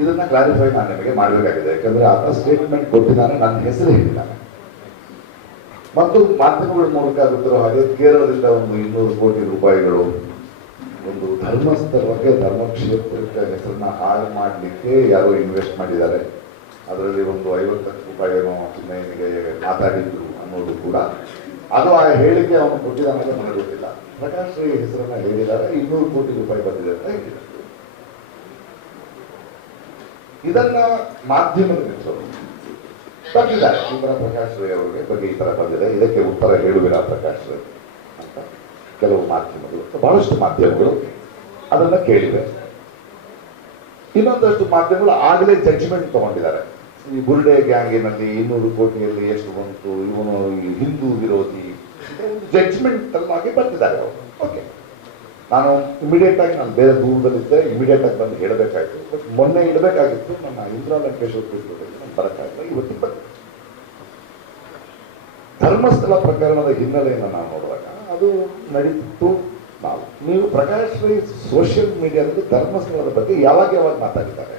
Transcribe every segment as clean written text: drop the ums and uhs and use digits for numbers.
ಇದನ್ನ ಕ್ಲಾರಿಫೈ ನಾನು ನಿಮಗೆ ಮಾಡಬೇಕಾಗಿದೆ. ಯಾಕಂದ್ರೆ ಆತ ಸ್ಟೇಟ್ಮೆಂಟ್ ಕೊಟ್ಟಿದ್ದಾನೆ, ನನ್ನ ಹೆಸರು ಹೇಳಿದ್ದಾನೆ. ಮತ್ತು ಮಾಧ್ಯಮಗಳ ಮೂಲಕ ಗೊತ್ತಿರೋ ಹಾಗೆ ಕೇರಳದಿಂದ ಒಂದು 200 ಕೋಟಿ ರೂಪಾಯಿಗಳು ಒಂದು ಧರ್ಮಸ್ಥಳಕ್ಕೆ, ಧರ್ಮಕ್ಷೇತ್ರಕ್ಕೆ ಹೆಸರನ್ನ ಹಾಳು ಮಾಡಲಿಕ್ಕೆ ಯಾರೋ ಇನ್ವೆಸ್ಟ್ ಮಾಡಿದ್ದಾರೆ. ಅದರಲ್ಲಿ ಒಂದು 50 ಲಕ್ಷ ರೂಪಾಯಿ ಏನೋ ಚಿನ್ನಯ್ಯನಿಗೆ ಮಾತಾಡಿದ್ರು ಅನ್ನೋದು ಕೂಡ, ಅದು ಆ ಹೇಳಿಕೆ ಅವನು ಕೊಟ್ಟಿದ್ದಾನೆ ನನಗೆ ಗೊತ್ತಿಲ್ಲ. ಪ್ರಕಾಶ್ ರೈ ಹೆಸರನ್ನ ಹೇಳಿದ್ದಾರೆ, 200 ಕೋಟಿ ರೂಪಾಯಿ ಬಂದಿದೆ ಅಂತ ಹೇಳಿದ್ದಾರೆ. ಇದನ್ನ ಮಾಧ್ಯಮದ ನಿಲ್ಲಿಸೋದು ಬಂದಿದ್ದಾರೆ. ಈ ತರ ಪ್ರಕಾಶ್ ರೈ ಅವರಿಗೆ ಬಗ್ಗೆ ಈ ತರ ಬಂದಿದೆ, ಇದಕ್ಕೆ ಉತ್ತರ ಹೇಳುವಿರಾ ಪ್ರಕಾಶ್ ರೈ ಅಂತ ಕೆಲವು ಮಾಧ್ಯಮಗಳು, ಬಹಳಷ್ಟು ಮಾಧ್ಯಮಗಳು ಅದನ್ನ ಕೇಳಿವೆ. ಇನ್ನೊಂದಷ್ಟು ಮಾಧ್ಯಮಗಳು ಆಗಲೇ ಜಡ್ಜ್ಮೆಂಟ್ ತಗೊಂಡಿದ್ದಾರೆ. ಈ ಬುರ್ಡೆ ಗ್ಯಾಂಗಿನಲ್ಲಿ 200 ಕೋಟಿಯಲ್ಲಿ ಎಷ್ಟು ಬಂತು, ಇವನು ಈ ಹಿಂದೂ ವಿರೋಧಿ, ಜಡ್ಜ್ಮೆಂಟ್ ಆಗಿ ಬರ್ತಿದ್ದಾರೆ ಅವರು. ಓಕೆ, ನಾನು ಇಮಿಡಿಯೇಟ್ ಆಗಿ ನಾನು ಬೇರೆ ದೂರದಲ್ಲಿದ್ದೆ, ಇಮಿಡಿಯೇಟ್ ಆಗಿ ಬಂದು ಹೇಳಬೇಕಾಯ್ತು. ಬಟ್ ಮೊನ್ನೆ ಇಡಬೇಕಾಗಿತ್ತು, ನನ್ನ ಇಂದ್ರಾ ಲಂಕೇಶ್ವರ ಪೀಠದಲ್ಲಿ ನಾನು ಬರಕ್ಕಾಗಿಲ್ಲ, ಇವತ್ತಿಗೆ ಬಂದೆ. ಧರ್ಮಸ್ಥಳ ಪ್ರಕರಣದ ಹಿನ್ನೆಲೆಯನ್ನು ನಾವು ನೋಡುವಾಗ ಅದು ನಡೀತಿತ್ತು. ನೀವು ಪ್ರಕಾಶ್ ರೈ ಸೋಷಿಯಲ್ ಮೀಡಿಯಾದಲ್ಲಿ ಧರ್ಮಸ್ಥಳದ ಬಗ್ಗೆ ಯಾವಾಗ ಮಾತಾಡಿದ್ದಾರೆ?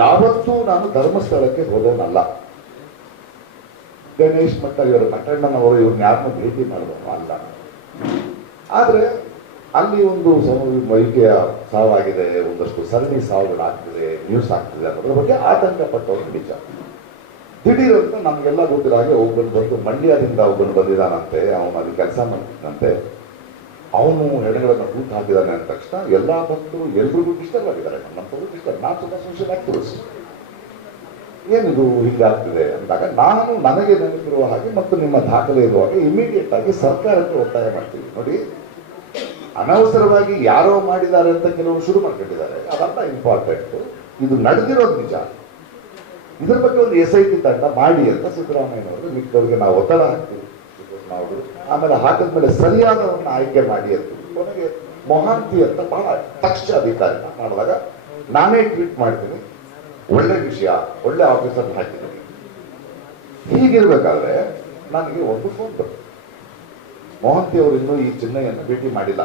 ಯಾವತ್ತೂ ನಾನು ಧರ್ಮಸ್ಥಳಕ್ಕೆ ಹೋದವನಲ್ಲ. ಗಣೇಶ್ ಮಠ, ಇವರು ಮಠಣ್ಣನವರು, ಇವ್ರನ್ನ ಯಾರನ್ನೂ ಭೇಟಿ ಮಾಡಿದವನು ಅಲ್ಲ. ಆದ್ರೆ ಅಲ್ಲಿ ಒಂದು ವೈದ್ಯ ಸಾವಾಗಿದೆ, ಒಂದಷ್ಟು ಸರಣಿ ಸಾವುಗಳಾಗ್ತಿದೆ, ನ್ಯೂಸ್ ಆಗ್ತಿದೆ ಅನ್ನೋದ್ರ ಬಗ್ಗೆ ಆತಂಕ ಪಟ್ಟವರು ನಿಜ. ದಿಢೀರಂತ ನಮ್ಗೆಲ್ಲ ಗೊತ್ತಿರೋ ಹಾಗೆ ಒಬ್ಬನು ಬಂದು ಮಂಡ್ಯದಿಂದ ಒಬ್ಬನು ಬಂದಿದ್ದಾನಂತೆ, ಅವನು ಅಲ್ಲಿ ಕೆಲಸ ಮಾಡ್ತಿದ್ದಂತೆ, ಅವನು ಹೆಣಗಳನ್ನು ಕೂತು ಹಾಕಿದ್ದಾನೆ ಅಂದ ತಕ್ಷಣ ಎಲ್ಲ ಭಕ್ತರು ಎಲ್ರಿಗೂ ಡಿಸ್ಟರ್ಬ್ ಆಗಿದ್ದಾರೆ. ನಮ್ಮವರು ಡಿಸ್ಟರ್ಬ್, ನಾನು ತುಂಬ ಸೋಷಿಯಲ್ ಆಕ್ಟಿವಿಸ್ಟ್, ಏನಿದು ಹೀಗಾಗ್ತಿದೆ ಅಂದಾಗ ನನಗೆ ನೆನಪಿರುವ ಹಾಗೆ ಮತ್ತು ನಿಮ್ಮ ದಾಖಲೆ ಇರುವಾಗ ಇಮಿಡಿಯೇಟ್ ಆಗಿ ಸರ್ಕಾರಕ್ಕೆ ಒತ್ತಾಯ ಮಾಡ್ತೀವಿ. ನೋಡಿ, ಅನವಸರವಾಗಿ ಯಾರೋ ಮಾಡಿದ್ದಾರೆ ಅಂತ ಕೆಲವರು ಶುರು ಮಾಡ್ಕೊಂಡಿದ್ದಾರೆ, ಅದೆಲ್ಲ ಇಂಪಾರ್ಟೆಂಟ್. ಇದು ನಡೆದಿರೋದು ನಿಜ. ಇದ್ರ ಬಗ್ಗೆ ಒಂದು SIT ತಂಡ ಮಾಡಿ ಅಂತ ಸಿದ್ದರಾಮಯ್ಯನವರು ಮಿಕ್ಕವರಿಗೆ ನಾವು ಒತ್ತಡ ಹಾಕ್ತೀವಿ. ನಾವು ಆಮೇಲೆ ಹಾಕಿದ್ಮೇಲೆ ಸರಿಯಾದವನ್ನ ಆಯ್ಕೆ ಮಾಡಿ ಅಂತ ಕೊನೆಗೆ ಮೊಹಾಂತಿ ಅಂತ ಬಹಳ ದಕ್ಷ ಅಧಿಕಾರಿ ಮಾಡಿದಾಗ ನಾನೇ ಟ್ವೀಟ್ ಮಾಡ್ತೀನಿ, ಒಳ್ಳೆ ವಿಷಯ, ಒಳ್ಳೆ ಆಫೀಸರ್ ಹಾಕಿದ್ದೀನಿ. ಹೀಗಿರ್ಬೇಕಾದ್ರೆ ನನಗೆ ಒಂದು ಫೋನ್ ಬಂತು. ಮೊಹಂತಿ ಅವರು ಇನ್ನೂ ಈ ಚಿನ್ನಯ್ಯನ ಭೇಟಿ ಮಾಡಿಲ್ಲ,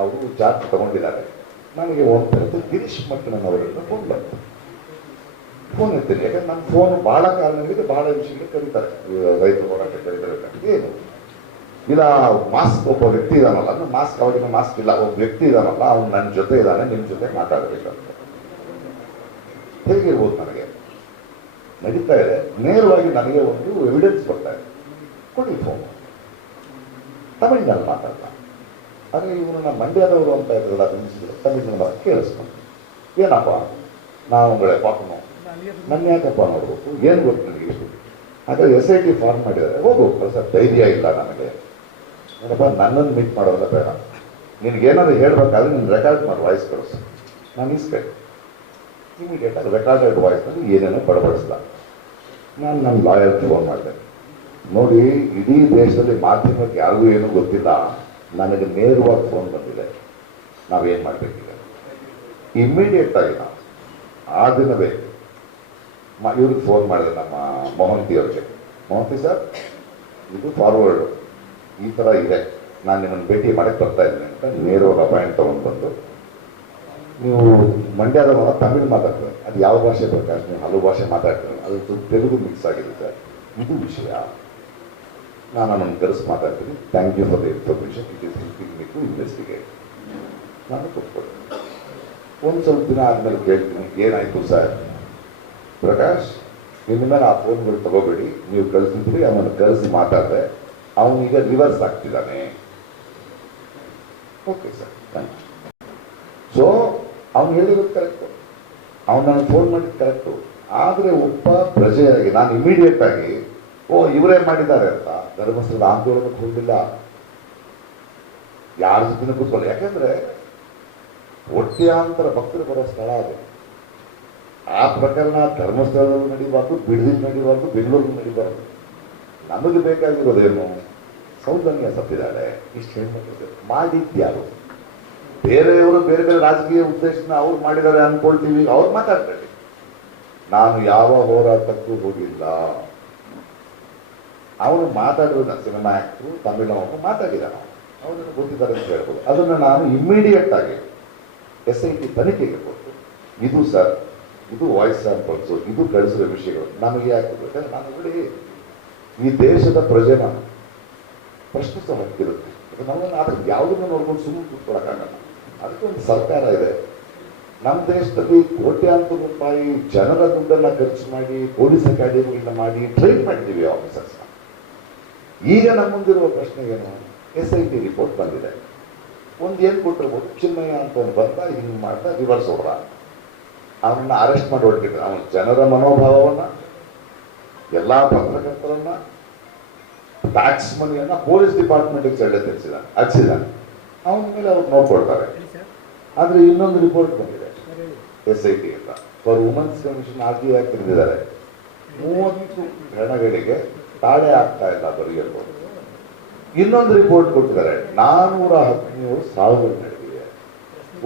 ಅವರು ಚಾರ್ಜ್ ತಗೊಂಡಿದ್ದಾರೆ. ನನಗೆ ಒಂದು ಗಿರೀಶ್ ಮಟ್ಟಣ್ಣನವರಿಂದ ಫೋನ್ ಬಂತು. ಫೋನ್ ಎತ್ತೀನಿ, ಯಾಕಂದ್ರೆ ನನ್ನ ಫೋನ್ ಬಹಳ ಕಾರಣಗಳಿಗೆ ಬಹಳ ವಿಷಯಕ್ಕೆ ಕರೀತಾರೆ, ರೈತರ ಹೋರಾಟ ಕರೀತಾರೆ. ಏನು ಇಲ್ಲ, ಮಾಸ್ಕ್ ಒಬ್ಬ ವ್ಯಕ್ತಿ ಇದಾನಲ್ಲ, ಮಾಸ್ಕ್ ಅವಾಗಿನ ಮಾಸ್ಕ್ ಇಲ್ಲ, ಒಬ್ಬ ವ್ಯಕ್ತಿ ಇದಾನಲ್ಲ, ಅವ್ನು ನನ್ನ ಜೊತೆ ಇದ್ದಾನೆ, ನಿಮ್ಮ ಜೊತೆ ಮಾತಾಡಬೇಕಂತ. ಹೇಗಿರ್ಬೋದು? ನನಗೆ ನಡೀತಾ ಇದೆ, ನೇರವಾಗಿ ನನಗೆ ಒಂದು ಎವಿಡೆನ್ಸ್ ಬರ್ತಾ ಇದೆ, ಕೊಡಿ ಫೋನ್. ತಮಿಳಿನಲ್ಲಿ ಮಾತಾಡ್ತಾ, ಆದರೆ ಇವನು ಮಂಡ್ಯದವರು ಅಂತ ಇದ್ರಲ್ಲ, ತಮಿಳಿನ ಕೇಳಿಸ್ಕೊಂಡು, ಏನಪ್ಪ ನಾವು ಉಂಗಳೇ ಪಾಕನು, ನನ್ನ ಯಾಕಪ್ಪ ನೋಡ್ಬೇಕು, ಏನು ಗೊತ್ತು ನನಗೆ ಇಷ್ಟು. ಹಾಗಾಗಿ SIT ಫಾರ್ಮ್ ಮಾಡಿದ್ದಾರೆ, ಹೋಗು ಸರ್, ಧೈರ್ಯ ಇಲ್ಲ ನನಗೆ. ನೋಡಪ್ಪ, ನನ್ನನ್ನು ಮೀಟ್ ಮಾಡೋಲ್ಲ ಬೇಡ, ನಿನಗೇನಾದ್ರು ಹೇಳ್ಬೇಕಾದ್ರೆ ನೀನು ರೆಕಾರ್ಡ್ ಮಾಡಿ ವಾಯ್ಸ್ ಕಳಿಸು, ನಾನು ಇಸ್ಬೇಕು. ಇಮಿಡಿಯೇಟ್ ಆಗಿ ರೆಕಾರ್ಡೆಡ್ ವಾಯ್ಸ್ನಲ್ಲಿ ಏನೇನೋ ಬಡಬಡಿಸ್ದ. ನಾನು ನನ್ನ ಲಾಯರ್ಗೆ ಫೋನ್ ಮಾಡಿದೆ, ನೋಡಿ ಇಡೀ ದೇಶದಲ್ಲಿ ಮಾಧ್ಯಮಕ್ಕೆ ಯಾರಿಗೂ ಏನೂ ಗೊತ್ತಿಲ್ಲ, ನನಗೆ ನೇರವಾಗಿ ಫೋನ್ ಬಂದಿದೆ, ನಾವೇನು ಮಾಡಬೇಕೀಗ? ಇಮ್ಮಿಡಿಯೇಟ್ ಆಗಿ ನಾವು ಆ ದಿನವೇ ಇವ್ರಿಗೆ ಫೋನ್ ಮಾಡಿದೆ, ನಮ್ಮ ಮೊಹಂತಿ ಅವ್ರಿಗೆ. ಮೊಹಂತಿ ಸರ್, ಇದು ಫಾರ್ವರ್ಡು ಈ ಥರ ಇದೆ, ನಾನು ನಿಮ್ಮನ್ನು ಭೇಟಿ ಮಾಡಕ್ಕೆ ಬರ್ತಾ ಇದ್ದೀನಿ ಅಂತ ನೇರವಾಗಿ ಅಪಾಯಿಂಟ್ ತೊಗೊಂಡು ಬಂದು, ನೀವು ಮಂಡ್ಯದವರ ತಮಿಳು ಮಾತಾಡ್ತಾರೆ, ಅದು ಯಾವ ಭಾಷೆ ಪ್ರಕಾಶ್, ನೀವು ಹಲವು ಭಾಷೆ ಮಾತಾಡ್ತಾರೆ, ಅದು ತೆಲುಗು ಮಿಕ್ಸ್ ಆಗಿದೆ ಸರ್, ಇದು ವಿಷಯ, ನಾನು ನಮ್ಮನ್ನು ಕರೆಸಿ ಮಾತಾಡ್ತೀನಿ, thank you for the information, it is helping me to investigate. ನಾನು ಕೊಟ್ಕೊಡ್ತೀನಿ. ಒಂದು ಸ್ವಲ್ಪ ದಿನ ಆದಮೇಲೆ ಕೇಳ್ತೀನಿ, ಏನಾಯಿತು ಸರ್? ಪ್ರಕಾಶ್, ಇನ್ನು ಮೇಲೆ ಆ ಫೋನ್ಗಳು ತಗೋಬೇಡಿ, ನೀವು ಕಳಿಸಿದ್ರಿ, ಅವನು ಕರೆಸಿ ಮಾತಾಡಿದೆ, ಅವನೀಗ ರಿವರ್ಸ್ ಆಗ್ತಿದ್ದಾನೆ. Okay sir, thank you. So ಅವ್ನು ಹೇಳಿರೋದು ಕರೆಕ್ಟು, ಅವ್ನು ನನಗೆ ಫೋನ್ ಮಾಡಿದ್ದು ಕರೆಕ್ಟು. ಆದರೆ ಒಬ್ಬ ಪ್ರಜೆಯಾಗಿ ನಾನು ಇಮಿಡಿಯೇಟ್ ಆಗಿ ಇವರೇ ಮಾಡಿದ್ದಾರೆ ಅಂತ ಧರ್ಮಸ್ಥಳದ ಆಂದೋಲನಕ್ಕೆ ಹೋಗಿಲ್ಲ, ಯಾರ ಜೊತೆ ಕೂತ್ಕೊಳ್ಳಿ. ಯಾಕೆಂದ್ರೆ ಕೋಟ್ಯಾಂತರ ಭಕ್ತರು ಬರೋ ಸ್ಥಳ ಅದು. ಆ ಪ್ರಕರಣ ಧರ್ಮಸ್ಥಳದಲ್ಲಿ ನಡೀಬಾರ್ದು, ಬಿಡದಿ ನಡೀಬಾರ್ದು, ಬೆಂಗಳೂರಿಗೆ ನಡೀಬಾರ್ದು. ನಮಗೆ ಬೇಕಾಗಿರೋದೇನು? ಸೌಜನ್ಯ ಸತ್ತಿದ್ದಾಳೆ, ಇಷ್ಟು ಹೆಣ್ಮಕ್ಳು ಮಾಡಿದ್ಯಾರು? ಬೇರೆಯವರು ಬೇರೆ ಬೇರೆ ರಾಜಕೀಯ ಉದ್ದೇಶನ ಅವ್ರು ಮಾಡಿದ್ದಾರೆ ಅನ್ಕೊಳ್ತೀವಿ, ಅವ್ರು ಮಾತಾಡ್ತಾರೆ. ನಾನು ಯಾವ ಹೋರಾಟಕ್ಕೂ ಹೋಗಿಲ್ಲ. ಅವನು ಮಾತಾಡಿರೋದ ಸಿನಿಮಾ ಆಕ್ಟ್ರು, ತಮಿಳವನು ಮಾತಾಡಿದಾನ, ಅವರನ್ನು ಗೊತ್ತಿದ್ದಾರೆ ಅಂತ ಹೇಳ್ಬೋದು. ಅದನ್ನು ನಾನು ಇಮ್ಮಿಡಿಯೇಟ್ ಆಗಿ SIT ತನಿಖೆಗೆ ಕೊಟ್ಟು ಇದು ಸರ್, ಇದು ವಾಯ್ಸ್ ಸ್ಯಾಂಪಲ್ಸು, ಇದು ಕಳಿಸಿದ ವಿಷಯಗಳು ನಮಗೆ ಯಾಕೆ ಬೇಕಂದ್ರೆ ನಾನು ಬಿಡಿ ಈ ದೇಶದ ಪ್ರಜೆ ನಾನು ಪ್ರಶ್ನಿಸೋ ಹಕ್ಕಿರುತ್ತೆ. ನಮ್ಮನ್ನು ಅದಕ್ಕೆ ಯಾವುದನ್ನು ನೋಡ್ಕೊಂಡು ಸುಮ್ಮನೆ ಕೂತ್ಕೊಳ್ಳೋಕ್ಕಾಗಲ್ಲ. ಅದಕ್ಕೆ ಒಂದು ಸರ್ಕಾರ ಇದೆ. ನಮ್ಮ ದೇಶದಲ್ಲಿ ಕೋಟ್ಯಾಂತರ ರೂಪಾಯಿ ಜನರ ದುಡ್ಡನ್ನು ಖರ್ಚು ಮಾಡಿ ಪೊಲೀಸ್ ಅಕಾಡೆಮಿಗಳನ್ನ ಮಾಡಿ ಟ್ರೈನ್ ಮಾಡಿದ್ದೀವಿ ಆಫೀಸರ್ಸ್ನ. ಈಗ ನಮ್ಮ ಮುಂದಿರುವ ಪ್ರಶ್ನೆ ಏನು? SIT ರಿಪೋರ್ಟ್ ಬಂದಿದೆ. ಒಂದು ಏನು ಕೊಟ್ಟಿರ್ಬೋದು, ಚಿನ್ಮಯ್ಯ ಅಂತ ಒಂದು ಬಂದ ಹಿಂಗೆ ಮಾಡ್ದ, ರಿವರ್ಸ್ ಹೊಡ್ದ, ಅವನನ್ನ ಅರೆಸ್ಟ್ ಮಾಡಿ ಹೊರಟಿದ್ರು. ಅವನ ಜನರ ಮನೋಭಾವವನ್ನು, ಎಲ್ಲ ಪತ್ರಕರ್ತರನ್ನ, ಟ್ಯಾಕ್ಸ್ ಮನಿಯನ್ನ ಪೊಲೀಸ್ ಡಿಪಾರ್ಟ್ಮೆಂಟ್ಗೆ ಚಳ್ಳೆ ಹಚ್ಚಿದ್ದಾನೆ. ಅವನ ಮೇಲೆ ಅವ್ರು ನೋಡ್ಕೊಳ್ತಾರೆ. ಆದರೆ ಇನ್ನೊಂದು ರಿಪೋರ್ಟ್ ಬಂದಿದೆ SIT ಅಂತ, ಫಾರ್ ವುಮೆನ್ಸ್ ಕಮಿಷನ್ RTI ತೆಗೆದಿದ್ದಾರೆ. 30 ಹೆಣಗಳಿಗೆ ತಾಳೆ ಆಗ್ತಾ ಇಲ್ಲ ಬರೆಯಲು. ಇನ್ನೊಂದು ರಿಪೋರ್ಟ್ ಕೊಟ್ಟಿದ್ದಾರೆ, 417 ಸಾವುಗಳು ನಡೆದಿವೆ.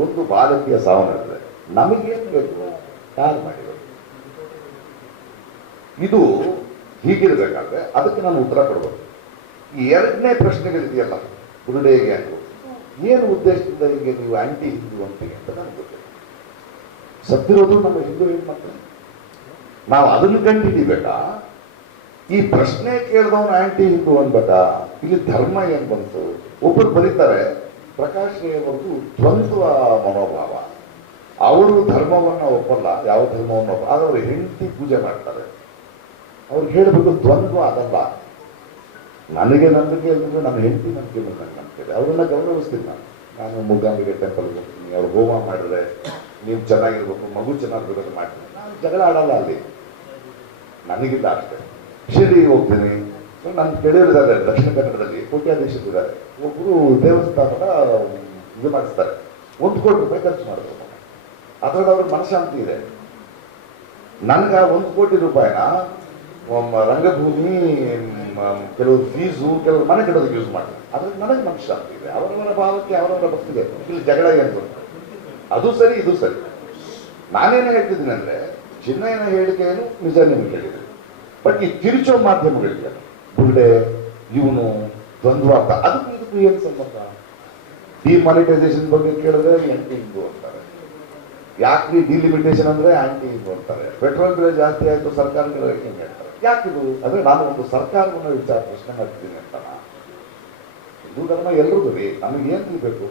ಒಂದು ಬಾಲಕಿಯ ಸಾವು ನಡೆದಿದೆ. ನಮಗೇನು ಬೇಕು? ಯಾರು ಮಾಡಿರೋದು? ಇದು ಹೀಗಿರ್ಬೇಕಾದ್ರೆ ಅದಕ್ಕೆ ನಾನು ಉತ್ತರ ಕೊಡ್ಬೋದು. ಈ ಎರಡನೇ ಪ್ರಶ್ನೆಗಳಿದೆಯಲ್ಲ, ಬುರುಡೆಗೆ ಅಂತ ಏನು ಉದ್ದೇಶದಿಂದ ಹೀಗೆ ನೀವು ಆಂಟಿ ಹಿಂದೂ ಅಂತೀವಿ ಅಂತ ನನಗೆ ಗೊತ್ತಿಲ್ಲ. ಸತ್ತಿರೋದು ನಮ್ಮ ಹಿಂದೂ ಹೆಣ್ಮಕ್ಳು, ನಾವು ಅದನ್ನು ಕಂಡುಹಿಡಿಬೇಕಾ? ಈ ಪ್ರಶ್ನೆ ಕೇಳಿದವನು ಆಂಟಿ ಹಿಂದೂ ಅನ್ಬೇಕಾ? ಇಲ್ಲಿ ಧರ್ಮ ಏನು ಬಂತು? ಒಬ್ಬರು ಬರೀತಾರೆ, ಪ್ರಕಾಶ್ ರೈ ಅವರದು ದ್ವಂದ್ವ ಮನೋಭಾವ. ಅವರು ಧರ್ಮವನ್ನು ಒಪ್ಪಲ್ಲ, ಯಾವ ಧರ್ಮವನ್ನು ಒಪ್ಪಲ್ಲ, ಆದರೆ ಅವರು ಹೆಂಡತಿ ಪೂಜೆ ಮಾಡ್ತಾರೆ. ಅವ್ರಿಗೆ ಹೇಳಬೇಕು ದ್ವಂದ್ವ ಅದಲ್ಲ. ನನಗೆ ನಂಬಿಕೆ ಇಲ್ಲದ್ರೆ ನನ್ನ ಹೆಂಡತಿ ನಂಬಿಕೆ ನನಗೆ ನಂಬಿಕೆ ಇದೆ, ಅವರನ್ನ ಗೌರವಿಸ್ತೀನಿ. ನಾನು ಮೂಗಾಂಬಿಕೆ ಟೆಂಪಲ್ಗೆ ಹೋಗ್ತೀನಿ, ಅವ್ರು ಹೋಮ ಮಾಡಿದ್ರೆ ನೀವು ಚೆನ್ನಾಗಿರ್ಬೇಕು, ಮಗು ಚೆನ್ನಾಗಿರ್ಬೇಕು ಮಾಡ್ತೀನಿ. ನಾನು ಜಗಳ ಆಡಲ್ಲ ಅಲ್ಲಿ, ನನಗಿಲ್ಲ ಅಷ್ಟೇ. ಶಿರಡಿಗೆ ಹೋಗ್ತೀನಿ, ನನ್ನ ಗೆಳೆಯರಿದ್ದಾರೆ ದಕ್ಷಿಣ ಕನ್ನಡದಲ್ಲಿ, ಕೋಟ್ಯಾಧೀಶರಿದ್ದಾರೆ. ಒಬ್ಬರು ದೇವಸ್ಥಾನದ ಇದು ಮಾಡಿಸ್ತಾರೆ, 1 ಕೋಟಿ ರೂಪಾಯಿ ಖರ್ಚು ಮಾಡಬೇಕು. ಅದರಲ್ಲಿ ಅವ್ರಿಗೆ ಮನಃಶಾಂತಿ ಇದೆ. ನನಗೆ 1 ಕೋಟಿ ರೂಪಾಯಿನ ರಂಗಭೂಮಿ, ಕೆಲವರು ಫೀಸು, ಕೆಲವರು ಮನೆ ಕಟ್ಟೋದಕ್ಕೆ ಯೂಸ್ ಮಾಡ್ತಾರೆ. ಅದ್ರಲ್ಲಿ ನನಗೆ ಮನಃಶಾಂತಿ ಇದೆ. ಅವರವರ ಭಾವಕ್ಕೆ ಅವರವರ ಭಕ್ತಿಗೆ ಇಲ್ಲಿ ಜಗಳ ಏನು? ಅದು ಸರಿ, ಇದು ಸರಿ. ನಾನೇನು ಹೇಳ್ತಿದ್ದೀನಿ ಅಂದರೆ, ಚಿನ್ನಯ್ಯನ ಹೇಳಿಕೆಯನ್ನು ನಿಜ ನಿಮ್ಗೆ ಹೇಳಿದೆ. ಬಟ್ ಈ ತಿರುಚೋ ಮಾಧ್ಯಮಗಳಿಗೆ ಬುರುಡೆ, ಇವನು ದ್ವಂದ್ವ ಅಂತ, ಅದಕ್ಕೂ ಇದಕ್ಕೂ ಏನು ಸಂಬಂಧ? ಡಿಮಾನಿಟೈಸೇಷನ್ ಬಗ್ಗೆ ಕೇಳಿದ್ರೆ ಆಂಟಿ ಹಿಂದೂ ಅಂತಾರೆ. ಯಾಕೆ ಡಿಲಿಮಿಟೇಷನ್ ಅಂದ್ರೆ ಆಂಟಿ ಹಿಂದೂ ಅಂತಾರೆ. ಪೆಟ್ರೋಲ್ ಬೆಲೆ ಜಾಸ್ತಿ ಆಯಿತು, ಸರ್ಕಾರಗಳು ಹಿಂಗೆ ಹೇಳ್ತಾರೆ. ಯಾಕಿದು? ಅಂದ್ರೆ ನಾನು ಒಂದು ಸರ್ಕಾರವನ್ನು ವಿಚಾರ ಪ್ರಶ್ನೆ ಮಾಡ್ತೀನಿ ಅಂತ. ಹಿಂದೂ ಧರ್ಮ ಎಲ್ರಿಗೂ ರೀ, ನಮಗೇನು ತಿಳ್ಬೇಕು?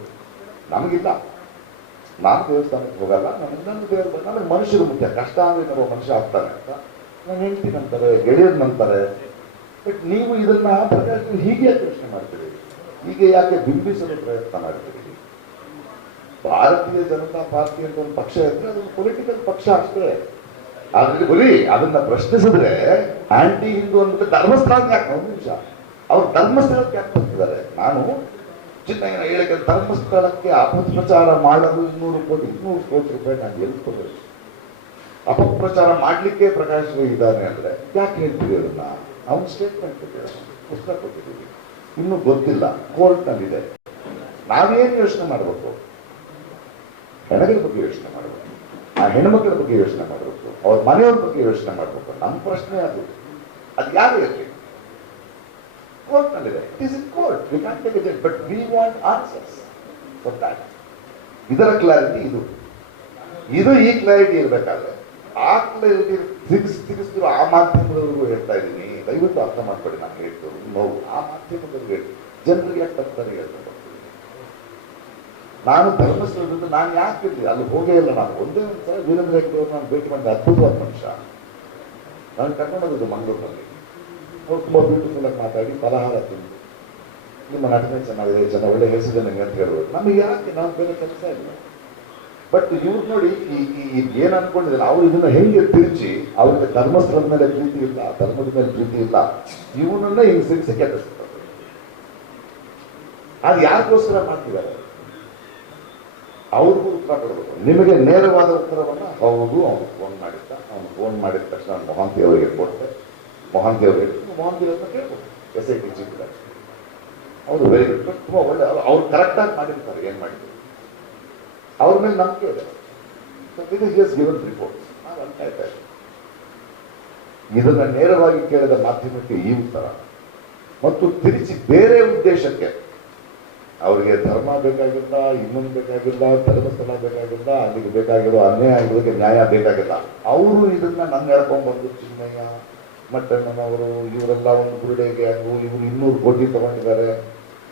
ನಮಗಿಲ್ಲ. ನಾನು ದೇವಸ್ಥಾನಕ್ಕೆ ಹೋಗಲ್ಲ, ನನಗೆ ದೇವ್ರ ನನಗೆ ಮನುಷ್ಯರು ಮುಖ್ಯ. ಕಷ್ಟ ಅಂದರೆ ನಾವು ಮನುಷ್ಯ ಆಗ್ತಾನೆ ಅಂತ ನನ್ನ ಹೆಂಡತಿ ನಂತಾರೆ, ಗೆಳೆಯರು ನಂತಾರೆ. ಬಟ್ ನೀವು ಇದನ್ನ ಪ್ರಕಾಶ್ ಹೀಗೆ ಪ್ರಶ್ನೆ ಮಾಡ್ತೀರಿ, ಹೀಗೆ ಯಾಕೆ ಬಿಂಬಿಸಲು ಪ್ರಯತ್ನ ಮಾಡ್ತೀರಿ? ಭಾರತೀಯ ಜನತಾ ಪಾರ್ಟಿ ಅಂತ ಒಂದು ಪಕ್ಷ ಇದ್ರೆ ಅದೊಂದು ಪೊಲಿಟಿಕಲ್ ಪಕ್ಷ ಅಷ್ಟೇ. ಆದ್ರೆ ಬರೀ ಅದನ್ನ ಪ್ರಶ್ನಿಸಿದ್ರೆ ಆಂಟಿ ಹಿಂದೂ ಅಂದ್ಬಿಟ್ಟು ಧರ್ಮಸ್ಥಳಕ್ಕೆ ಯಾಕೆ? ಒಂದು ನಿಮಿಷ, ಅವ್ರು ಧರ್ಮಸ್ಥಳಕ್ಕೆ ಯಾಕೆ ಬರ್ತಿದ್ದಾರೆ? ನಾನು ಚಿನ್ನಯ್ಯನ ಹೇಳಿಕೆ ಧರ್ಮಸ್ಥಳಕ್ಕೆ ಅಪಪ್ರಚಾರ ಮಾಡಲು 200 ಕೋಟಿ ರೂಪಾಯಿ ನಾನು ಎಲ್ಲಿ ಕೊಡಬೇಕು? ಅಪಪ್ರಚಾರ ಮಾಡಲಿಕ್ಕೆ ಪ್ರಕಾಶ್ ರೈ ಇದ್ದಾನೆ ಅಂದ್ರೆ ಯಾಕೆ ಹೇಳ್ತೀವಿ ಅದನ್ನ? ಅವ್ನ ಸ್ಟೇಟ್ಮೆಂಟ್ ಕೊಟ್ಟಿದ್ದಾರೆ, ಪುಸ್ತಕ ಕೊಟ್ಟಿದ್ದೀವಿ, ಇನ್ನೂ ಗೊತ್ತಿಲ್ಲ, ಕೋರ್ಟ್ನಲ್ಲಿದೆ. ನಾವೇನು ಯೋಚನೆ ಮಾಡಬೇಕು? ಹೆಣಗಳ ಬಗ್ಗೆ ಯೋಚನೆ ಮಾಡಬೇಕು, ಆ ಹೆಣ್ಮಕ್ಳ ಬಗ್ಗೆ ಯೋಚನೆ ಮಾಡಬೇಕು, ಅವ್ರ ಮನೆಯವ್ರ ಬಗ್ಗೆ ಯೋಚನೆ ಮಾಡಬೇಕು. ನಮ್ಮ ಪ್ರಶ್ನೆ ಅದು ಯಾರು ಇರಲಿ, ಕೋರ್ಟ್ನಲ್ಲಿದೆ. It is in court, we can take it, but we want answers for that. ಇದರ ಕ್ಲಾರಿಟಿ ಇದು. ಈ ಕ್ಲಾರಿಟಿ ಇರಬೇಕಾದ್ರೆ ಆ ಕ್ಲಾರಿಟಿ ಸಿಗಿಸ್ತಿರೋ ಆ ಮಾಧ್ಯಮದವರೆಗೂ ಹೇಳ್ತಾ ಇದ್ದೀನಿ, ದಯವಿಟ್ಟು ಅರ್ಥ ಮಾಡ್ಬೇಡಿ. ನಾನು ಹೇಳ್ತೀನಿ ನೋವು ಆ ಮಾಧ್ಯಮದವ್ರಿಗೆ ಹೇಳಿ, ಜನರಿಗೆ ಯಾಕೆ ತಪ್ಪು ಹೇಳ್ತಾ ನಾನು ಧರ್ಮಸ್ಥಳದಿಂದ ನಾನು ಯಾಕೆ ಇರಲಿ, ಅಲ್ಲಿ ಹೋಗೇ ಇಲ್ಲ. ನಾನು ಒಂದೇ ಒಂದು ಸಲ ವೀರೇಂದ್ರ ಹೆಗ್ಗಡೆ ನಾನು ಭೇಟಿ ಮಾಡಿದ ಅದ್ಭುತವಾದ ಮನುಷ್ಯ. ನಾನು ಕರ್ಕೊಂಡೋಗಿದ್ದು ಮಂಗಳೂರಿನಲ್ಲಿ. ಅವ್ರು ತುಂಬ ಬ್ಯೂಟಿಫುಲ್ ಆಗಿ ಮಾತಾಡಿ ಫಲಹಾರ ತಿಂದು, ನಿಮ್ಮ ನಟನೆ ಚೆನ್ನಾಗಿದೆ, ಚೆನ್ನಾಗಿ ಒಳ್ಳೆ ಹೆಸರಿದೆ ನನಗೆ ಅಂತ ಹೇಳ್ಬೋದು. ನಮಗೆ ಯಾಕೆ, ನಾವು ಬೇರೆ ಕೆಲಸ ಇಲ್ಲ. ಬಟ್ ಇವ್ರು ನೋಡಿ ಏನು ಅನ್ಕೊಂಡಿದ್ದಾರೆ, ಅವ್ರು ಇದನ್ನ ಹೆಂಗೆ ತಿರುಚಿ, ಅವ್ರಿಗೆ ಧರ್ಮಸ್ಥಳದ ಮೇಲೆ ಪ್ರೀತಿ ಇಲ್ಲ, ಧರ್ಮದ ಮೇಲೆ ಪ್ರೀತಿ ಇಲ್ಲ, ಇವನನ್ನ ಹಿಂಗೆ ಸಿರಿಸಿ ಕೆಟ್ಟಿಸ್ತಾರೆ. ಅದು ಯಾರಿಗೋಸ್ಕರ ಮಾಡ್ತಿದ್ದಾರೆ? ಅವ್ರಿಗೂ ಉತ್ತರ ಕೊಡಬೇಕು. ನಿಮಗೆ ನೇರವಾದ ಉತ್ತರವನ್ನು ಹೌದು ಅವನು ಫೋನ್ ಮಾಡಿದ್ದ, ಅವನು ಫೋನ್ ಮಾಡಿದ ತಕ್ಷಣ ಮೊಹಾಂತಿ ಅವರಿಗೆ ಕೊಟ್ಟೆ. ಮೊಹಾಂತಿ ಅವರಿಗೆ ಮೊಹಾಂತಿ ಅವ್ರನ್ನ ಕೇಳ್ಬೋದು, SIT ಚೀಫ್ ಅವರು ವೆರಿ ಗುಡ್, ತುಂಬ ಒಳ್ಳೆ, ಅವ್ರು ಕರೆಕ್ಟಾಗಿ ಮಾಡಿರ್ತಾರೆ ಏನು ಮಾಡಿದ್ರು, ಅವ್ರ ಮೇಲೆ ನಂಬಿಕೆ ಇದೆ. ಗಿವನ್ ರಿಪೋರ್ಟ್ ನಾವು ಅಂತ ಇದ್ದಾರೆ. ಇದನ್ನ ನೇರವಾಗಿ ಕೇಳಿದ ಮಾಧ್ಯಮಕ್ಕೆ ಈ ಉತ್ತರ ಮತ್ತು ತಿರುಚಿ ಬೇರೆ ಉದ್ದೇಶಕ್ಕೆ ಅವ್ರಿಗೆ ಧರ್ಮ ಬೇಕಾಗಿಲ್ಲ, ಇನ್ನೊಂದು ಬೇಕಾಗಿಲ್ಲ, ಧರ್ಮಸ್ಥಳ ಬೇಕಾಗಿಲ್ಲ, ಅಲ್ಲಿಗೆ ಬೇಕಾಗಿರೋ ಅನ್ಯಾಯ ಆಗಿರೋದಕ್ಕೆ ನ್ಯಾಯ ಬೇಕಾಗಿಲ್ಲ. ಅವರು ಇದನ್ನ ನನ್ನ ಹೇಳ್ಕೊಂಡ್ಬಂದು ಚಿನ್ನಯ್ಯ ಮಟ್ಟಣ್ಣನವರು ಇವರೆಲ್ಲ ಒಂದು ಬುರುಡೆಗೆ ಇವರು 200 ಕೋಟಿ ತಗೊಂಡಿದ್ದಾರೆ.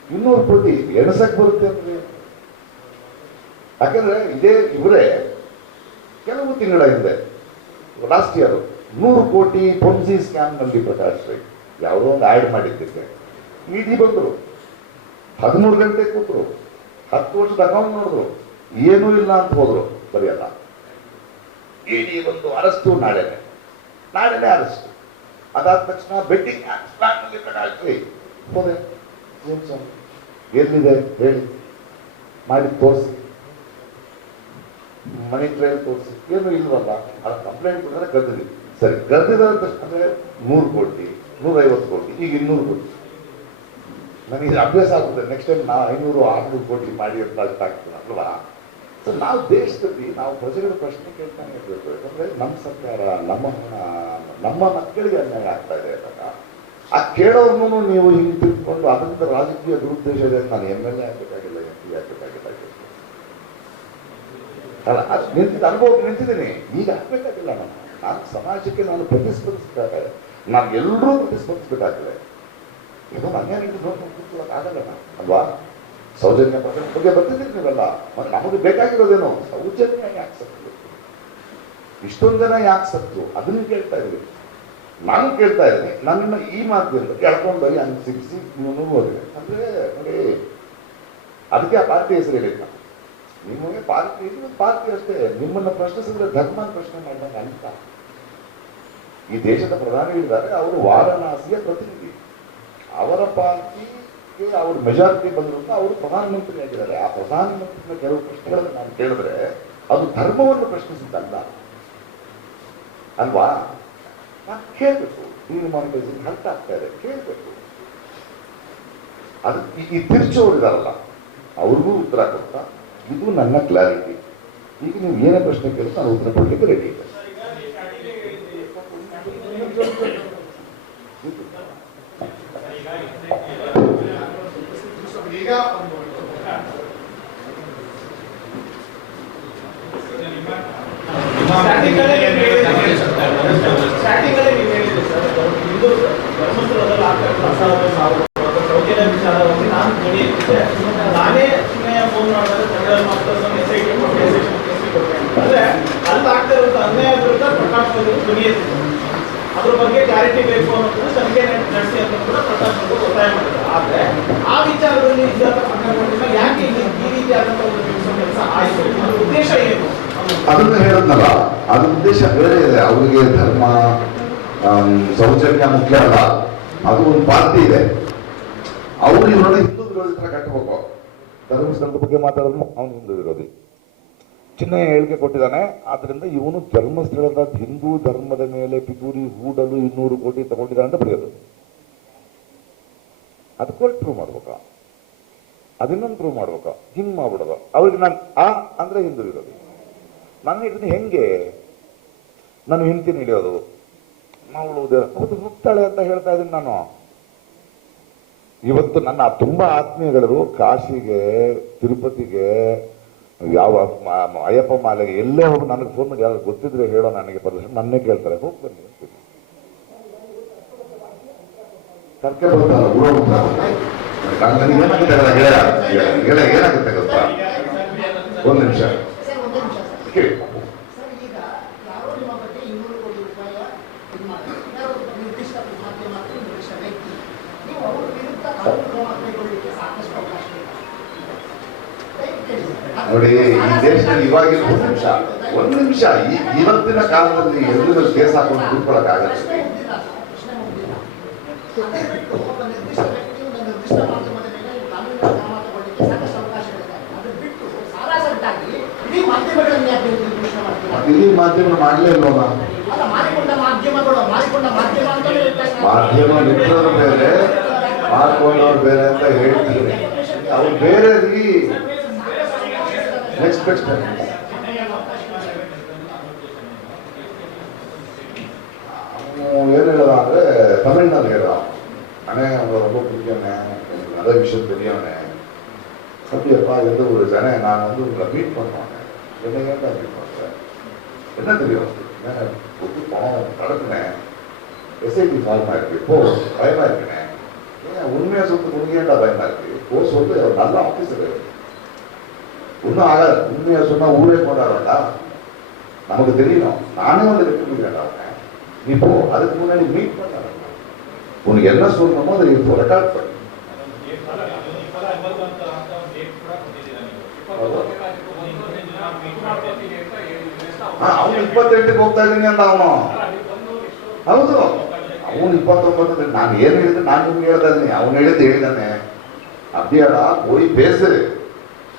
200 ಕೋಟಿ ಎಣಸಕ್ ಬರುತ್ತೆ ಅಂದ್ರೆ, ಯಾಕಂದ್ರೆ ಇದೇ ಇವರೇ ಕೆಲವು ತಿಂಗಳ ಹಿಂದೆ ಲಾಸ್ಟ್ ಇಯರ್ 100 ಕೋಟಿ ಪೊನ್ಸಿ ಸ್ಕ್ಯಾಮ್ ನಲ್ಲಿ ಪ್ರಕಾಶ್ ರೈ ಯಾವುದೋ ಒಂದು ಆ್ಯಡ್ ಮಾಡಿದ್ದಕ್ಕೆ ಇಡಿ ಬಂದರು, 13 ಗಂಟೆ ಕೂತರು, 10 ವರ್ಷದ ಅಕೌಂಟ್ ನೋಡಿದ್ರು, ಏನೂ ಇಲ್ಲ ಅಂತ ಹೋದ್ರು. ಬರೆಯಲ್ಲ, ಇಡಿ ಬಂದು ಅರೆಸ್ಟು ನಾಳೆನೆ ಅರೆಸ್ಟ್. ಅದಾದ ತಕ್ಷಣ ಬೆಟ್ಟಿಂಗ್ ನಲ್ಲಿ ಪ್ರಕಾಶ್ ರೈ ಹೋದೆ. ಎಲ್ಲಿದೆ ಹೇಳಿ, ಮಾಡಿ ತೋರಿಸಿ, ಮನಿ ಟ್ರಯಲ್ ತೋರಿಸಿ, ಏನು ಇಲ್ವಲ್ಲ. ಅದು ಕಂಪ್ಲೇಂಟ್ ಕೊಟ್ಟರೆ ಕರೆದಿದ್ವಿ. ಸರಿ, ಕರೆದಿದ ಅಂದ್ರೆ 100 ಕೋಟಿ 150 ಕೋಟಿ, ಈಗ 200 ಕೋಟಿ. ನನಗೆ ಅಭ್ಯಾಸ ಆಗುತ್ತೆ. ನೆಕ್ಸ್ಟ್ ಟೈಮ್ ನಾವು 500-600 ಕೋಟಿ ಮಾಡಿ ಅಂತ ಆಗ್ತದೆ ಅಲ್ವಾ. ಸೊ ನಾವು ದೇಶದಲ್ಲಿ ನಾವು ಪ್ರಜೆಗಳ ಪ್ರಶ್ನೆ ಕೇಳ್ತಾನೆ ಇರಬೇಕು. ಯಾಕಂದ್ರೆ ನಮ್ಮ ಸರ್ಕಾರ, ನಮ್ಮ ಹಣ, ನಮ್ಮ ಮಕ್ಕಳಿಗೆ ಅನ್ಯಾಯ ಆಗ್ತಾ ಇದೆ ಅಂದಾಗ ಆ ಕೇಳೋರ್ನು ನೀವು ಹಿಂಗೆ ತಿಳ್ಕೊಂಡು ಅದರಿಂದ ರಾಜಕೀಯ ದುರುದ್ದೇಶ ಇದೆ. ನಾನು MLA ಆಗಬೇಕಾಗಿಲ್ಲ, MP ಆಗಬೇಕಾಗಿಲ್ಲ ಅಲ್ಲ, ಅದು ನಿಂತಿದ್ದ ಅನುಭವಕ್ಕೆ ನಿಂತಿದ್ದೀನಿ. ಈಗ ಆಗ್ಬೇಕಾಗಿಲ್ಲ. ನಾನು ಸಮಾಜಕ್ಕೆ ನಾನು ಪ್ರತಿಸ್ಪರ್ಧಿಸಬೇಕಾಗಿದೆ. ನಾವು ಎಲ್ಲರೂ ಪ್ರತಿಸ್ಪರ್ಧಿಸಬೇಕಾಗಿದೆ. ಇದು ಅನ್ಯಾಯ ಆಗಲ್ಲ ಅಲ್ವಾ. ಸೌಜನ್ಯ ಪ್ರಕರಣ ಬಗ್ಗೆ ಬರ್ತಿದ್ದೀರಿ ನೀವೆಲ್ಲ. ನಮಗೆ ಬೇಕಾಗಿರೋದೇನು ಸೌಜನ್ಯ ಯಾಕೆ ಸತ್ತು, ಇಷ್ಟೊಂದು ಜನ ಯಾಕೆ ಸತ್ತು, ಅದನ್ನು ಕೇಳ್ತಾ ಇದ್ದೀವಿ. ನಾನು ಕೇಳ್ತಾ ಇದ್ದೀನಿ. ನನ್ನನ್ನು ಈ ಮಾಧ್ಯಮದಲ್ಲಿ ಕೆಳ್ಕೊಂಡೋಗಿ ಹಂಗೆ ಸಿಗಿಸಿ ನೀವು ಹೋಗಿದೆ ಅಂದ್ರೆ ನೋಡಿ, ಅದಕ್ಕೆ ಆ ಪಾರ್ಟಿ ಹೆಸರು ಹೇಳಿಲ್ಲ. ನಿಮಗೆ ಪಾರ್ಟಿ ಅಷ್ಟೇ. ನಿಮ್ಮನ್ನ ಪ್ರಶ್ನಿಸಿದ್ರೆ ಧರ್ಮ ಪ್ರಶ್ನೆ ಮಾಡಿದಂಗೆ ಅಂತ. ಈ ದೇಶದ ಪ್ರಧಾನಿಗಳಿದ್ದಾರೆ, ಅವರು ವಾರಣಾಸಿಯ ಪ್ರತಿನಿಧಿ. ಅವರ ಪಾರ್ಟಿಗೆ ಅವ್ರ ಮೆಜಾರಿಟಿ ಬಂದ್ರಿಂದ ಅವರು ಪ್ರಧಾನಮಂತ್ರಿ ಆಗಿದ್ದಾರೆ. ಆ ಪ್ರಧಾನಮಂತ್ರಿನ ಕೆಲವು ಪ್ರಶ್ನೆಗಳನ್ನು ನಾನು ಕೇಳಿದ್ರೆ ಅದು ಧರ್ಮವನ್ನು ಪ್ರಶ್ನಿಸಿದ್ದಲ್ಲ ಅಲ್ವಾ. ನಾನು ಕೇಳಬೇಕು. ಡಿಮಾನಿಟೈಸೇಷನ್ ಅರ್ಥ ಆಗ್ತಾ ಇದೆ, ಕೇಳಬೇಕು. ಅದು ಈ ತಿರ್ಚೋರಿದಾರಲ್ಲ ಅವ್ರಿಗೂ ಉತ್ತರ ಕೊಡ್ತಾ, ಇದು ನನ್ನ ಕ್ಲಾರಿಟಿ. ಈಗ ನೀವು ಏನೇ ಪ್ರಶ್ನೆ ಕೇಳಿದ್ರೆ ನಾನು ಉತ್ತರ ಕೊಡ್ಲಿಕ್ಕೆ ರೆಡಿ ಇದೆ. ನಾನೇ ಫೋನ್ ಮಾಡಿದ್ರೆ ಅಂದ್ರೆ ಅಲ್ಲಿ ಆಗ್ತಾ ಇರುವಂತ ಅನ್ಯಾಯ ವಿರುದ್ಧ ಪ್ರಕಾಶ್ ಧ್ವನಿ ಎತ್ತಿದ್ರು. ಅದ್ರ ಬಗ್ಗೆ ಕ್ಲಾರಿಟಿ ಬೇಕು ಅನ್ನೋದನ್ನ ತನಿಖೆ ನಡೆಸಿ ಅಂತ ಕೂಡ ಪ್ರಕಾಶ್ ಅವರು ಒತ್ತಾಯ ಮಾಡಿದ್ರು. ಆದ್ರೆ ಆ ವಿಚಾರದಲ್ಲಿ ಇದ್ದಂತ ಪ್ರಕರಣಗಳನ್ನ ಯಾಕೆ ಈ ರೀತಿ ಆದಂತ ಒಂದು ಕೆಲಸ ಆಯಿತು, ಅದ್ರ ಉದ್ದೇಶ ಏನು ಅದನ್ನ ಹೇಳದ್ನಲ್ಲ. ಅದ್ರ ಉದ್ದೇಶ ಬೇರೆ ಇದೆ. ಅವರಿಗೆ ಧರ್ಮ ಸೌಜನ್ಯ ಮುಖ್ಯ ಅಲ್ಲ. ಅದು ಒಂದು ಪಾರ್ಟಿ ಇದೆ. ಅವರು ಇವರನ್ನ ಹಿಂದೂ ವಿರೋಧಿ ತರ ಕಟ್ಟಬೇಕು. ಧರ್ಮಸ್ಥಳದ ಬಗ್ಗೆ ಮಾತಾಡೋದು ಅವನು ಹಿಂದೂ ವಿರೋಧಿ. ಚಿನ್ನಯ್ಯ ಹೇಳಿಕೆ ಕೊಟ್ಟಿದ್ದಾನೆ. ಆದ್ರಿಂದ ಇವನು ಧರ್ಮಸ್ಥಳದ ಹಿಂದೂ ಧರ್ಮದ ಮೇಲೆ ಪಿತೂರಿ ಹೂಡಲು 200 ಕೋಟಿ ತಗೊಂಡಿದ್ದಾನೆ ಅಂತ ಬರೆಯೋದು. ಅದು ಕೋರ್ಟ್ ಪ್ರೂವ್ ಮಾಡ್ಬೇಕಾ, ಅದನ್ನೊಂದು ಪ್ರೂವ್ ಮಾಡ್ಬೇಕಾ, ಹಿಂಗ್ ಮಾಡ್ಬಿಡೋದು. ಅವ್ರಿಗೆ ನಾನು ಅಂದ್ರೆ ಹಿಂದೂ ವಿರೋಧಿ. ನಾನು ಇದನ್ನ ಹೆಂಗೆ ನಾನು ಹಿಂತಿನ ಹಿಡಿಯೋದು, ಅವಳು ಹುಟ್ಟಾಳೆ ಅಂತ ಹೇಳ್ತಾ ಇದ್ದೀನಿ ನಾನು. ಇವತ್ತು ನನ್ನ ತುಂಬಾ ಆತ್ಮೀಯಗಳು ಕಾಶಿಗೆ, ತಿರುಪತಿಗೆ, ಯಾವ ಅಯ್ಯಪ್ಪ ಮಾಲೆಗೆ ಎಲ್ಲೇ ಹೋಗಿ ನನಗೆ ಫೋನ್ ಮಾಡಿ ಯಾರು ಗೊತ್ತಿದ್ರೆ ಹೇಳೋ, ನನಗೆ ಪರ್ಮಿಷನ್ ನನ್ನೇ ಕೇಳ್ತಾರೆ, ಹೋಗಿ ಬನ್ನಿ ಅಂತೀನಿ. ಏನಾಗುತ್ತೆ ಗೊತ್ತಾ, ಒಂದು ನಿಮಿಷ ಕೇಳಿ. ನೋಡಿ, ಈ ದೇಶದಲ್ಲಿ ಇವಾಗಿನ ಒಂದು ನಿಮಿಷ ಇವತ್ತಿನ ಕಾಲದಲ್ಲಿ ಎಲ್ಲರೂ ಕೇಸ್ ಹಾಕೊಂಡು ಕೂತ್ಕೊಳ್ಳೋಕ್ಕಾಗಲ್ಲ. ಇಡೀ ಮಾಧ್ಯಮ ಮಾಡಲೇ ಇಲ್ವಲ್ಲ. ಮಾಧ್ಯಮ ನಿಂತವರು ಬೇರೆ, ಮಾಡ್ಕೊಂಡವ್ರು ಬೇರೆ ಅಂತ ಹೇಳ್ತೀವಿ. ಅವ್ರು ಬೇರೆ ನೆಕ್ಸ್ಟ್ ಏನು ಹೇಳೋದ ಅಂದ್ರೆ ತಮಿಳ್ನಾಡು ಹೇಳೋ ಮನೆ ரொம்ப பிடிக்கவனே, நல்ல விஷயம் தெரியவனே, அப்படியப்பா எந்த ஒரு ஜன நான் வந்து உங்களை மீட் பண்ணுவாங்க. என்ன ஏன்டா மீட் பண்ணுறேன்? என்ன தெரியும்? ஒத்து பணம் கடத்தினேன், எஸ்ஐடி ஃபார்மா இருக்கு, இப்போ பயமா இருக்குனேன். ஏன் உண்மையாக சொல்லிட்டு உனக்கு ஏன்டா பயமா இருக்கு? இப்போ சொல்லி அவர் நல்ல ஆஃபீஸர், ஒன்றும் ஆகாது. உண்மையாக சொன்னால் ஊரே கொண்டாடுறா, நமக்கு தெரியணும். நானே வந்து ரெக்கமெண்ட் கேட்டாங்க, நீ போ, அதுக்கு முன்னாடி மீட் பண்ண உனக்கு என்ன சொல்லணுமோ அதை இப்போ ரெக்கார்ட் பண்ணி ಅವನು 28ಕ್ಕೆ ಹೋಗ್ತಾ ಇದ್ದೀನಿ ಅಂತ ಅವನು. ಹೌದು, ಅವನು 29. ನಾನು ಏನು ಹೇಳಿದ್ರೆ ನಾನು ನಿಮ್ಗೆ ಹೇಳ್ತಾ ಇದ್ದೀನಿ, ಅವನು ಹೇಳಿದ್ದು ಹೇಳಿದಾನೆ. அப்படியாடா போய் பேசு,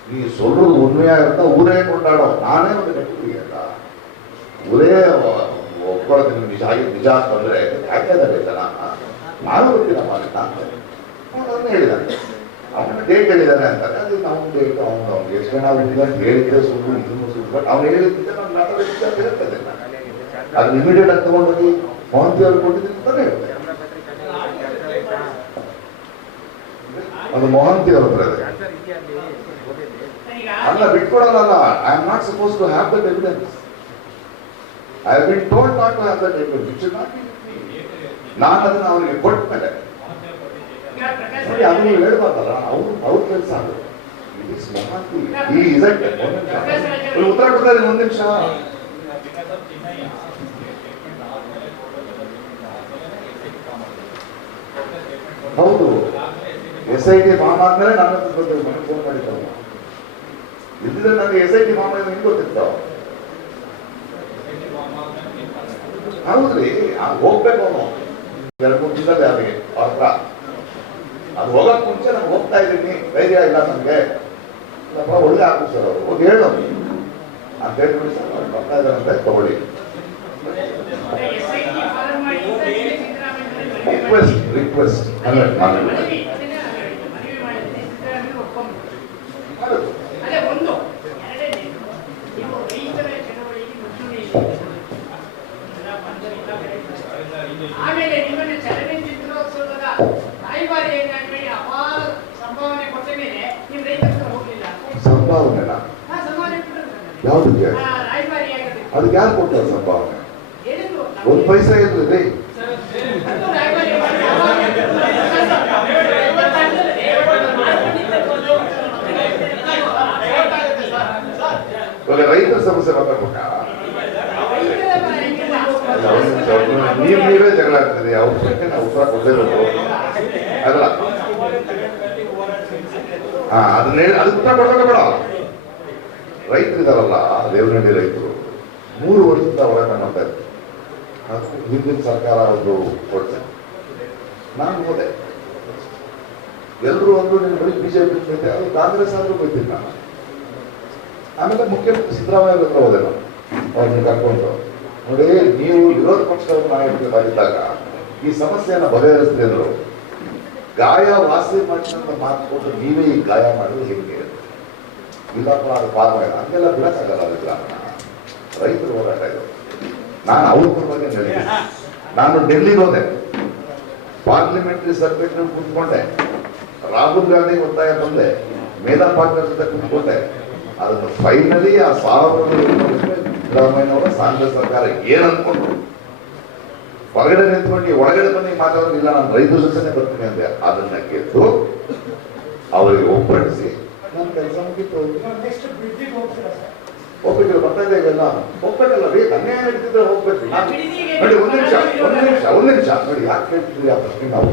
நீ சொல்றது உண்மையா இருந்தா ஊரே கொண்டாடும். ನಾನೇ ಒಂದು ನೆಟ್ಟಿಗೆಲ್ಲ ஊரೇ ಒಪ್ಕೊಳ್ಳೋದು ನಿಜ ಆಗಿ ನಿಜ ಅಂತಂದ್ರೆ ಯಾಕೆ ಜನ ನಾನು ಗೊತ್ತಿಲ್ಲ ಅಂತ ಅವನು ಹೇಳಿದಾನೆ. ಅವನ ಡೇಟ್ ಹೇಳಿದಾನೆ ಅಂತಾರೆ, ಅದು ನಾವು ಡೇಟ್ ಅವ್ನಿಗೆ ಎಷ್ಟು ಜನ ಹುಟ್ಟಿದ ಅಂತ ಹೇಳಿದ್ರೆ ಸುಳ್ಳು, ಇದನ್ನು ಸುಳ್ಳು. ಬಟ್ ಅವ್ನು ಹೇಳಿದ್ದೆ ನಾನು ಮಾತಾಡೋದಕ್ಕೆ ಅಂತ ಹೇಳ್ತದೆ. ಅದು ಇಮಿಡಿಯೇಟ್ ಆಗಿ ತಗೊಂಡೋಗಿ ಮೋಹಂತಿ ಅವ್ರು ಕೊಟ್ಟಿದ್ದೀನಿ ಅಂತಾನೆ ಹೇಳ್ತಾರೆ. ಅದು ಮೋಹಂತಿ ಅವ್ರ ಹತ್ರ ಇದೆ. ಅಲ್ಲ ಬಿಟ್ಕೊಡಲ್ಲ. I am not suppose to have that evidence. I have been told not to have that evidence. It should not be with me. ನಾನು ಅದನ್ನು ಅವರಿಗೆ ಕೊಟ್ಟ ಮೇಲೆ ನೋಡಿ ಅದನ್ನು ಹೇಳ್ಬಾರ್ದಲ್ಲ, ಅವ್ರ ಕೆಲಸ ಅದು. ಉತ್ತರ ಕೊಡ್ತಾರೆ. ಒಂದು ನಿಮಿಷ. ಹೌದು, SIT ಫಾರ್ಮ್ ಆದ್ಮೇಲೆ ನನ್ನ ಫೋನ್ ಮಾಡಿದ್ದಾವ. ಇದ್ರೆ ನನಗೆ SIT ಫಾರ್ಮ್ ನಿಮ್ಗೆ ಗೊತ್ತಿರ್ತಾವ. ಹೌದ್ರಿ, ಹೋಗ್ಬೇಕು ಅವನು 2-3 ದಿನದಲ್ಲಿ ಅವರಿಗೆ ಅವ್ರ ಅದು ಹೋಗಕ್ ಮುಂಚೆ ನಾನು ಹೋಗ್ತಾ ಇದ್ದೀನಿ, ಧೈರ್ಯ ಇಲ್ಲ ನನಗೆ, ಒಳ್ಳೆ ಆಫೀಸರ್ ಅವರು ಹೋಗಿ ಹೇಳೋ ಅಂತ ಹೇಳ್ಬಿಡಿ ಸರ್, ಅವ್ರು ಬರ್ತಾ ಇದ್ದಾರಂತೆ ತಗೊಳ್ಳಿ. ರಿಕ್ವೆಸ್ಟ್ ಆಮೇಲೆ ನಿಮ್ಮನ್ನ ಚಲನಚಿತ್ರೋತ್ಸವದ ರಾಯಭಾರಿ ಅಪಾರ ಸಂಭಾವನೆ ಕೊಟ್ಟ ಮೇಲೆ ನೀವು ರೈತರ ಹೋಗ್ಲಿಲ್ಲ. ಸಂಭಾವನೆ ಯಾವ್ದಕ್ಕೆ? ರಾಯಭಾರಿ ಆಗಬೇಕು. ಅದಕ್ಕೆ ಯಾರು ಕೊಡ್ತಾರೆ ಸಂಭಾವನೆ? ಒಂದು ಪೈಸಾ ಇರ್ಲಿ. ಇವಾಗ ರೈತರ ಸಮಸ್ಯೆ ಮಾತಾಡ್ಬೇಕಾ? ನೀವೇ ಜಗಳ ಆಗ್ತದೆ, ಅವ್ರ ಪ್ರಶ್ನೆ ನಾವು ಉತ್ತರ ಕೊಡಲೇಬೇಕು. ಅಲ್ಲ ಅದನ್ನ ಹೇಳಿ ಅದಕ್ಕೆ ಉತ್ತರ ಕೊಡ್ಬೇಕ ಬೇಡ. ರೈತರಿದಾರಲ್ಲ, ದೇವನಹಳ್ಳಿ ರೈತರು 3 ವರ್ಷದಿಂದ ಹೋರಾಟ ಮಾಡ್ತಾ ಇದ್ರು. ಹಿಂದಿನ ಸರ್ಕಾರ ಒಂದು ಕೊಡ್ತೆ, ನಾನು ಹೋದೆ. ಎಲ್ಲರೂ ಅಂದ್ರು ನೀನು ಬರೀ ಬಿಜೆಪಿ ಬೈತೆ, ಅದು ಕಾಂಗ್ರೆಸ್ ಆದ್ರೂ ಬೈತೀನಿ ನಾನು. ಆಮೇಲೆ ಮುಖ್ಯಮಂತ್ರಿ ಸಿದ್ದರಾಮಯ್ಯ ಹತ್ರ ಹೋದೆ ನಾನು, ಅವ್ರನ್ನ ಕರ್ಕೊಂಡು. ನೋಡಿ, ನೀವು ವಿರೋಧ ಪಕ್ಷದ ನಾಯಕರಾಗಿದ್ದಾಗ ಈ ಸಮಸ್ಯೆಯನ್ನು ಬಗೆಹರಿಸ್ತೀರಿ ಅಂದ್ರು. ಗಾಯ ವಾಸಿ ಮಾಡಿದಂತ ಮಾತು ಕೊಟ್ಟು ನೀವೇ ಈ ಗಾಯ ಮಾಡಿದ್ರೆ ಹೇಗೆ? ಇಲ್ಲಪ್ಪ ಅದು ಫಾರ್ಮ ಇಲ್ಲ ಹಂಗೆಲ್ಲ ಬಿಡಕ್ಕಾಗಲ್ಲ. ಅದು ಗ್ರಾಮೀಣ ರೈತರು ಹೋರಾಟ ಇದು. ನಾನು ಅವ್ರ ಬಗ್ಗೆ ಹೇಳಿದ್ದೆ. ನಾನು ಡೆಲ್ಲಿಗೆ ಹೋದೆ, ಪಾರ್ಲಿಮೆಂಟರಿ ಸರ್ಕ್ಯೂಟ್ ಕೂತ್ಕೊಂಡೆ, ರಾಹುಲ್ ಗಾಂಧಿ ಒತ್ತಾಯ ಬಂದೆ, ಮೇಧಾ ಪಾಟೀಲ್ ಜೊತೆ ಕೂತ್ಕೊಂಡೆ. ಅದನ್ನು ಫೈನಲಿ ಆ 1000 ಸಿದ್ದರಾಮಯ್ಯನವರ ಕಾಂಗ್ರೆಸ್ ಸರ್ಕಾರ ಏನ್ ಅನ್ಕೊಂಡ್ರು, ಹೊರಗಡೆ ನಿಂತ್ಕೊಂಡು ಒಳಗಡೆ ಬನ್ನಿ ಮಾತಾಡೋದಿಲ್ಲ, ನಾನು ರೈತರ ಜೊತೆ ಬರ್ತೀನಿ ಅಂದೆ. ಅದನ್ನ ಗೆದ್ದು ಅವರಿಗೆ ಒಪ್ಪಡಿಸಿ ನನ್ನ ಕೆಲಸ ಮುಗಿತು. ಹೋಗ್ಬೇಕಿಲ್ಲ, ಬರ್ತಾ ಇದೆ ಇವೆಲ್ಲ ಹೋಗ್ಬೇಕಲ್ಲ ರೀ, ಅನ್ಯಾಯ ನಡೀತಿದ್ರೆ ಹೋಗ್ಬೇಕು. ನೋಡಿ ಒಂದ್ ನಿಮಿಷ ನೋಡಿ, ಯಾಕೆ ಕೇಳ್ತಿದ್ರಿ ಆ ಪ್ರಶ್ನೆ? ನಾವು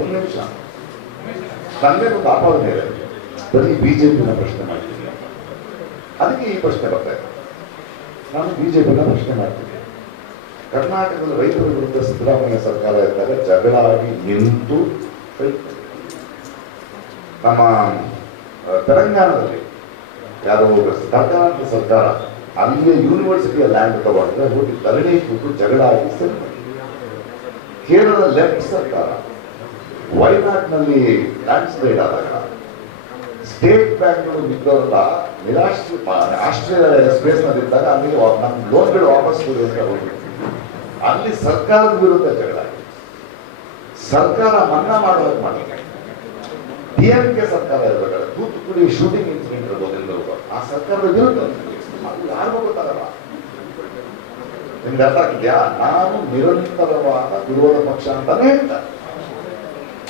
ಒಂದ್ ನಿಮಿಷ, ನನ್ನೇ ಒಂದು ಆಪಾದನೆ ಇದೆ, ಬರೀ ಬಿಜೆಪಿನ ಪ್ರಶ್ನೆ ಮಾಡ್ತೀನಿ. ಅದಕ್ಕೆ ಈ ಪ್ರಶ್ನೆ ಬರ್ತಾ ಇದೆ. ನಾನು ಬಿಜೆಪಿನ ಪ್ರಶ್ನೆ ಮಾಡ್ತೀನಿ. ಕರ್ನಾಟಕದ ರೈತರ ವಿರುದ್ಧ ಸಿದ್ದರಾಮಯ್ಯ ಸರ್ಕಾರ ಇದ್ದಾಗ ಜಗಳ ಆಗಿ ನಿಂತು ನಮ್ಮ ತೆಲಂಗಾಣದಲ್ಲಿ ಯಾರೋ ಕರ್ನಾಟಕ ಸರ್ಕಾರ ಅಲ್ಲಿಯ ಯೂನಿವರ್ಸಿಟಿಯ ಲ್ಯಾಂಡ್ ತಗೊಂಡ್ರೆ ಹೋಗಿ ಧರಣಿ ಕೂತು ಜಗಳ ಆಗಿ ಸರಿ ಮಾಡಿ. ಕೇರಳದ ಲೆಫ್ಟ್ ಸರ್ಕಾರ ವಯನಾಡ್ನಲ್ಲಿ ಲ್ಯಾಂಡ್ ಸ್ಲೈಡ್ ಆದಾಗ ಸ್ಟೇಟ್ ಬ್ಯಾಂಕ್ಗಳು ಬಿದ್ದವರೆಲ್ಲ ಆಸ್ಟ್ರೇಲಿಯಾ ಸ್ಪೇಸ್ ನಲ್ಲಿದ್ದಾಗ ಅಲ್ಲಿ ನಮ್ಮ ಲೋನ್ಗಳು ವಾಪಸ್ ಕೊಡಿ ಅಂತ ಹೋಗಿ ಅಲ್ಲಿ ಸರ್ಕಾರದ ವಿರುದ್ಧ ಜಗಳ ಆಗಿದೆ. ಸರ್ಕಾರ ಮನ್ನಾ ಮಾಡುವಾಗ ಮಾಡಿ DMK ಸರ್ಕಾರ ಇರಬೇಕಾದ್ರೆ ತೂತುಕುಡಿ ಶೂಟಿಂಗ್ ಇನ್ಸಿಡೆಂಟ್ ಇರ್ಬೋದು ಎಲ್ಲರೂ ಆ ಸರ್ಕಾರದ ವಿರುದ್ಧ ಅದು ಯಾರಿಗೂ ಗೊತ್ತಾಗಲ್ಲ. ನಿಮ್ಗೆ ಅರ್ಥ ಆಗಿದ್ಯಾ? ನಾನು ನಿರಂತರವಾದ ವಿರೋಧ ಪಕ್ಷ ಅಂತಾನೆ ಹೇಳ್ತಾರೆ.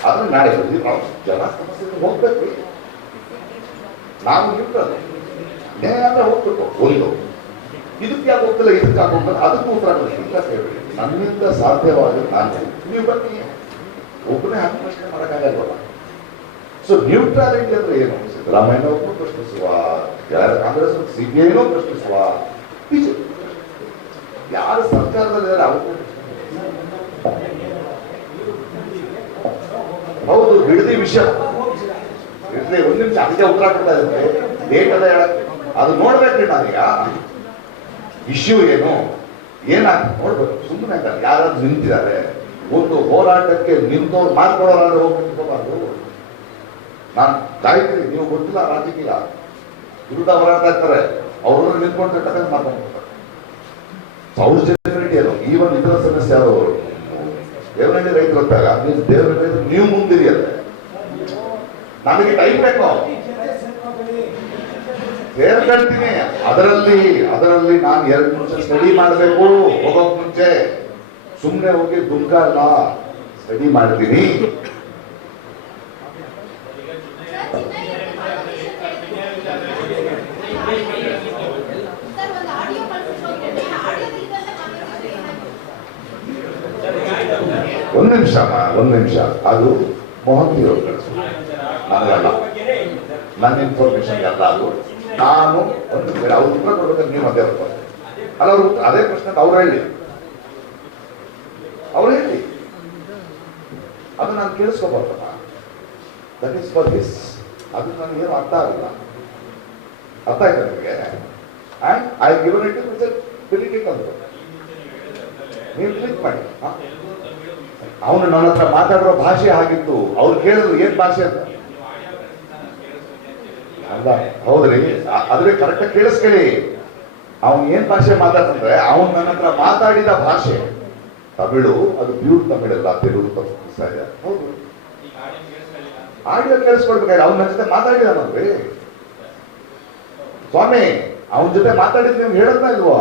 ಆದ್ರೆ ನಾಳೆ ನಾವು ಜನ ಸಮಸ್ಯೆ ಹೋಗ್ಬೇಕು. ನಾವು ಇರ್ತದೆ ನ್ಯಾಯ ಅಂದ್ರೆ ಹೋಗ್ಬೇಕು. ಒಂದು ಇದಕ್ಕೆ ಯಾಕೆ ಹೋಗ್ತಿಲ್ಲ, ಇದಕ್ಕೆ ಯಾಕೆ ಹೋಗ್ತಾರೆ, ಅದಕ್ಕೂ ಉತ್ತರ ಇಲ್ಲ ಹೇಳ್ಬೇಡಿ. ನನ್ನಿಂದ ಸಾಧ್ಯವಾದ ನಾನು ನೀವು ಬನ್ನಿ, ಒಬ್ಬನೇ ಹತ್ತು ಪ್ರಶ್ನೆ ಮಾಡೋಕ್ಕಾಗಲ್ವಲ್ಲ. ಸೊ ನ್ಯೂಟ್ರಾಲಿಟಿ ಅಂದ್ರೆ ಏನು? ಸಿದ್ದರಾಮಯ್ಯನವ್ರನ್ನೂ ಪ್ರಶ್ನಿಸುವ, ಕಾಂಗ್ರೆಸ್ ಸಿಬಿಐನೂ ಪ್ರಶ್ನಿಸುವ, ಬಿಜೆಪಿ ಯಾರು ಸರ್ಕಾರದಲ್ಲಿ ಅವರು ಹೌದು ಬಿಡದಿ ವಿಷಯ ಇರ್ಲಿ. ಒಂದು ನಿಮಿಷ ಅದಕ್ಕೆ ಉತ್ತರ ಕೊಡ್ತಾ ಇದ್ರೆ ಡೇಟ್ ಹೇಳಕ್ ಅದು ನೋಡ್ಬೇಕ್ರಿ. ನಾನೀಗ ಇಶ್ಯೂ ಏನು ಏನಾಗ್ತದೆ ನೋಡ್ಬೇಕು. ಸುಮ್ಮನೆ ಯಾರಾದ್ರೂ ನಿಂತಿದ್ದಾರೆ, ಒಂದು ಹೋರಾಟಕ್ಕೆ ನಿಂತವ್ರು ಮಾಡ್ಕೊಡೋರಾದ್ರೆ ಹೋಗಿ ನಿಂತ್ಕೋಬಾರ್ದು. ನಾನು ಕಾಯ್ತೀನಿ, ನೀವು ಗೊತ್ತಿಲ್ಲ ರಾಜಕೀಯ ವಿರುದ್ಧ ಹೋರಾಡ್ತಾ ಇರ್ತಾರೆ, ಅವ್ರನ್ನ ನಿಂತ್ಕೊಂಡ್ರೆ ಟಕ ಮಾಡ್ಕೊಂಡ್ಬಿಡ್ತಾರೆ. ಅವ್ರ ಜನರೇಟಿ ಏನು ಈವನ್ ಇತರ ಸಮಸ್ಯೆ ಯಾರು ದೇವನಹಳ್ಳಿ ರೈತರು ಅಂತಾಗ ನೀವು ದೇವನಹಳ್ಳಿ ರೈತರು ನೀವು ಮುಂದಿರಿ ಅಂದ್ರೆ ನಮಗೆ ಟೈಮ್ ಬೇಕು, ಸೇರ್ಕೊಳ್ತೀನಿ. ಅದರಲ್ಲಿ ನಾನು 2 ನಿಮಿಷ ಸ್ಟಡಿ ಮಾಡಬೇಕು. ಹೋಗೋಕ್ ಮುಂಚೆ ಸುಮ್ಮನೆ ಹೋಗಿ ದುಃಖ ಅಲ್ಲ, ಸ್ಟಡಿ ಮಾಡ್ತೀನಿ. ಒಂದು ನಿಮಿಷ ಅದು ಮೋಹಂತಿ ಅವರು ಕಳಿಸು, ನನಗಲ್ಲ, ನನ್ನ ಇನ್ಫಾರ್ಮೇಶನ್ ಎಲ್ಲ. ಅದು ನಾನು ಒಂದು ಅವ್ರ ಉತ್ತರ ಕೊಡ್ಬೇಕಾದ್ರೆ ನೀವು ಅದೇ ಬರ್ತಾರೆ ಅಲ್ಲ, ಅವ್ರ ಅದೇ ಪ್ರಶ್ನೆ ಅವ್ರು ಹೇಳಿ ಅದು ನಾನು ಕೇಳಿಸ್ಕೋಬಾರ್ದಲ್ಲ. That is for this. ಅದು ನನಗೇನು ಅರ್ಥ ಆಗಲ್ಲ. ಅರ್ಥ ಆಯ್ತಾ ನಿಮಗೆ? And I given it delete it ಅಂತ ನೀವು ಡಿಲೀಟ್ ಮಾಡಿ. ಅವನು ನನ್ನ ಹತ್ರ ಮಾತಾಡೋ ಭಾಷೆ ಆಗಿತ್ತು. ಅವ್ರು ಕೇಳಿದ್ರು ಏನ್ ಭಾಷೆ ಅಂತ. ಅಲ್ಲ ಹೌದ್ರಿ, ಆದ್ರೆ ಕರೆಕ್ಟಾಗಿ ಕೇಳಿಸ್ಕೊಳ್ಳಿ. ಅವನ್ ಏನ್ ಭಾಷೆ ಮಾತಾಡ್ತಂದ್ರೆ ಅವನು ನನ್ನ ಹತ್ರ ಮಾತಾಡಿದ ಭಾಷೆ ತಮಿಳು, ಅದು ಪ್ಯೂರ್ ತಮಿಳಲ್ಲ, ತೆಲುಗು ತಪ್ಪಿಸ್ತಾ ಇದೆ. ಹೌದು, ಆಡಿಯೋ ಕೇಳಿಸ್ಕೊಳ್ಬೇಕಾದ್ರೆ ಅವ್ನ ಜೊತೆ ಮಾತಾಡಿದಾನಲ್ರಿ ಸ್ವಾಮಿ. ಅವನ ಜೊತೆ ಮಾತಾಡಿದ್ ನೀವು ಹೇಳದ್ನ ಇಲ್ವೋ?